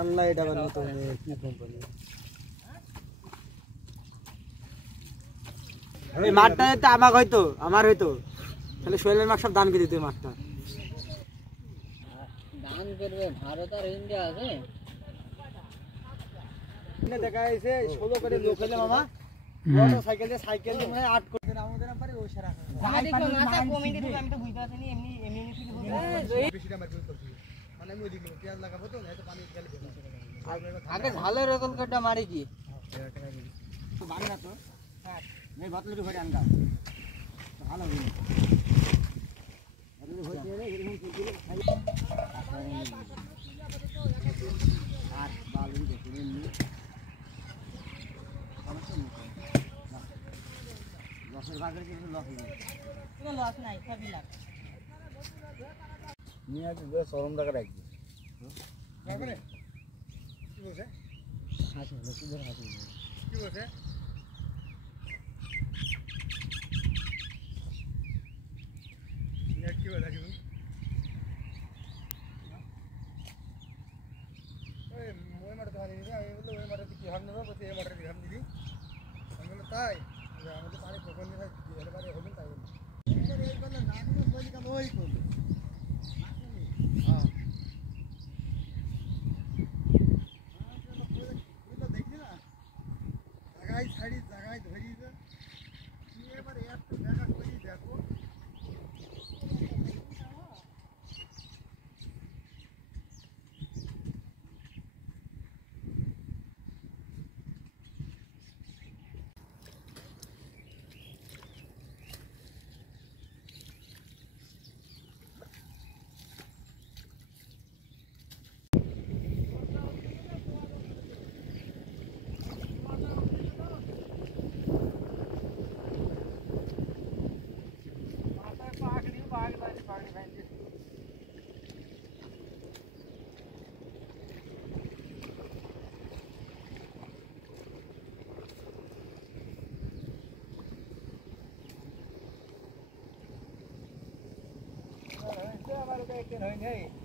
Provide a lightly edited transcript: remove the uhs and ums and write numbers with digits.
আনলা এটা আবার নতুন কি কোম্পানি এই মাঠটা তো আমার হয়তো তাহলে সোহেলের মাঠ সব দান করে দিতে মাঠটা দান করবে ভারত আর ইন্ডিয়া আছে দেখা যাচ্ছে 16 করে লোক হলে মামা মোটরসাইকেল দিয়ে মানে 8 করে আমাদের পারে ওই সারা আমাদের কোন মাথা কমেন্টে দিবে আমি তো বুঝতে পারছি না এমনি কিছু বলতে বেশিটা মার করে করছি মানে আমি ওই দিকে পেঁয়াজ লাগাবো তো এত পানি গেলে আগে ঝালের রকম কাটা মারি কি তো ভালো না তো হ্যাঁ এই বোতলটি ভরে আনগা ভালো হবে আরে হইছে রে এরকম কিলো খাই আর বালু দেখে নি লসের ভাগের কিছু লস নেই কোনো লস নাই সবই লাভ নিয়ে আসি বেশ সরম টাকা রাখবি তারপরে কি বলছে হাসি হলো কি ধরে হাসি কি বলছে নিয়ে কি বলে রাখবি ওই মাঠে ধান দিবি আমি বললাম ওই মাঠে কি হাম নেবো বলতে এই মাঠে হাম দিবি আমি বললাম তাই আমাদের পানি কখন নিয়ে এলে পারে হবেন তাই বললাম এই বললাম না কোনো বলি কাম ওই করলো হ্যাঁ দেখি না জায়গায় ছাড়ি জায়গায় ধরি কি এবার এত দেখা করি দেখো हमारे को एक दिन होंगे